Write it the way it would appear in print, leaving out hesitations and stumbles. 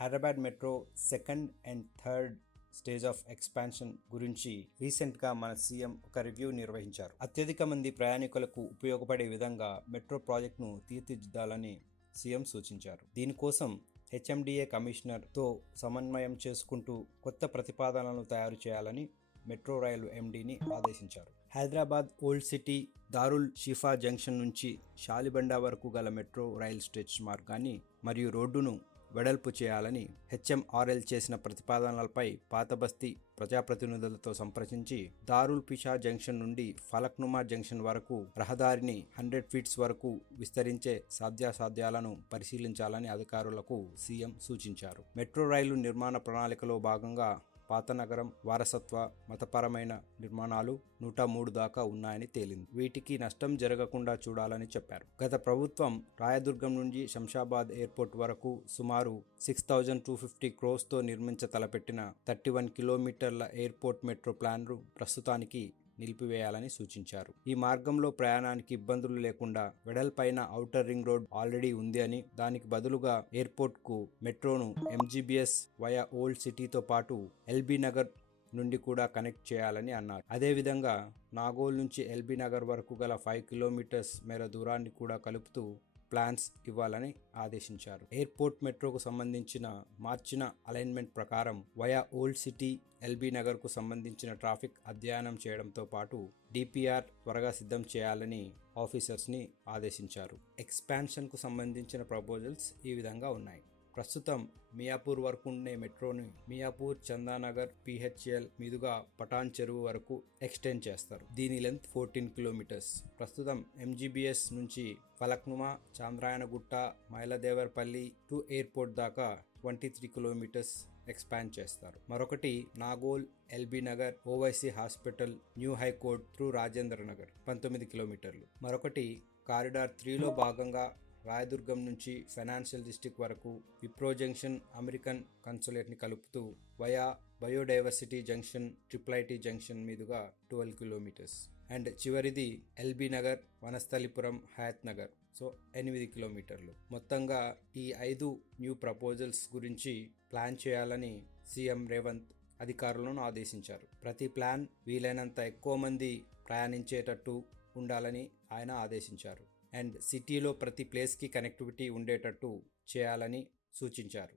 Hyderabad metro second and third stage of expansion గురించి రీసెంట్గా మన సీఎం ఒక రివ్యూ నిర్వహించారు. అత్యధిక మంది ప్రయాణికులకు ఉపయోగపడే విధంగా మెట్రో ప్రాజెక్టును తీర్చిదిద్దాలని సీఎం సూచించారు. దీనికోసం హెచ్ఎండిఏ కమిషనర్తో సమన్వయం చేసుకుంటూ కొత్త ప్రతిపాదనలను తయారు చేయాలని మెట్రో రైలు ఎండీని ఆదేశించారు. Hyderabad old city Darul Shifa junction నుంచి షాలిబండ వరకు గల మెట్రో రైల్ స్ట్రెచ్ మార్గాన్ని మరియు రోడ్డును వెడల్పు చేయాలని హెచ్ఎంఆర్ఎల్ చేసిన ప్రతిపాదనలపై పాతబస్తీ ప్రజాప్రతినిధులతో సంప్రదించి దారుల్ పిషా జంక్షన్ నుండి ఫలక్నుమా జంక్షన్ వరకు రహదారిని 100 ఫీట్స్ వరకు విస్తరించే సాధ్యాసాధ్యాలను పరిశీలించాలని అధికారులకు సీఎం సూచించారు. మెట్రో రైలు నిర్మాణ ప్రణాళికలో భాగంగా పాత నగరం వారసత్వ మతపరమైన నిర్మాణాలు 103 దాకా ఉన్నాయని తేలింది. వీటికి నష్టం జరగకుండా చూడాలని చెప్పారు. గత ప్రభుత్వం రాయదుర్గం నుంచి శంషాబాద్ ఎయిర్పోర్ట్ వరకు సుమారు 6,250 crores నిర్మించ తలపెట్టిన 31 కిలోమీటర్ల ఎయిర్పోర్ట్ మెట్రో ప్లాన్ను ప్రస్తుతానికి నిలిపివేయాలని సూచించారు. ఈ మార్గంలో ప్రయాణానికి ఇబ్బందులు లేకుండా వెడల్పైన ఔటర్ రింగ్ రోడ్ ఆల్రెడీ ఉంది అని, దానికి బదులుగా ఎయిర్పోర్ట్ కు మెట్రోను ఎంజీబీఎస్ వయా ఓల్డ్ సిటీతో పాటు ఎల్బీ నగర్ నుండి కూడా కనెక్ట్ చేయాలని అన్నారు. అదేవిధంగా నాగోల్ నుంచి ఎల్బీ నగర్ వరకు గల 5 కిలోమీటర్స్ మేర దూరాన్ని కూడా కలుపుతూ ప్లాన్స్ ఇవ్వాలని ఆదేశించారు. ఎయిర్పోర్ట్ మెట్రోకు సంబంధించిన మార్చిన అలైన్మెంట్ ప్రకారం via old city LB Nagar కు సంబంధించిన ట్రాఫిక్ అధ్యయనం చేయడంతో పాటు డిపిఆర్ త్వరగా సిద్ధం చేయాలని ఆఫీసర్స్ని ఆదేశించారు. ఎక్స్పాన్షన్ కు సంబంధించిన ప్రపోజల్స్ ఈ విధంగా ఉన్నాయి. ప్రస్తుతం మియాపూర్ వరకు ఉండే మెట్రోని మియాపూర్ చందానగర్ పిహెచ్ఎల్ మీదుగా పటాన్ చెరువు వరకు ఎక్స్టెండ్ చేస్తారు. దీని లెంత్ 14 కిలోమీటర్స్. ప్రస్తుతం ఎంజీబీఎస్ నుంచి ఫలక్నుమా, చాంద్రాయణగుట్ట, మైలదేవర్పల్లి టు ఎయిర్పోర్ట్ దాకా 23 కిలోమీటర్స్ ఎక్స్పాండ్ చేస్తారు. మరొకటి Nagole, LB Nagar, Owaisi hospital, new high court through Rajendra Nagar 19 కిలోమీటర్లు. మరొకటి కారిడార్ 3లో భాగంగా రాయదుర్గం నుంచి ఫైనాన్షియల్ డిస్ట్రిక్ట్ వరకు విప్రో జంక్షన్, అమెరికన్ కన్సులేట్ని కలుపుతూ via biodiversity junction, triple junction మీదుగా 12 కిలోమీటర్స్. అండ్ చివరిది ఎల్బీ నగర్, వనస్థలిపురం, హయత్ నగర్, సో 8 కిలోమీటర్లు. మొత్తంగా ఈ 5 న్యూ ప్రపోజల్స్ గురించి ప్లాన్ చేయాలని సీఎం రేవంత్ అధికారులను ఆదేశించారు. ప్రతి ప్లాన్ వీలైనంత ఎక్కువ మంది ప్రయాణించేటట్టు ఉండాలని ఆయన ఆదేశించారు. అండ్ సిటీలో ప్రతి ప్లేస్కి కనెక్టివిటీ ఉండేటట్టు చేయాలని సూచించారు.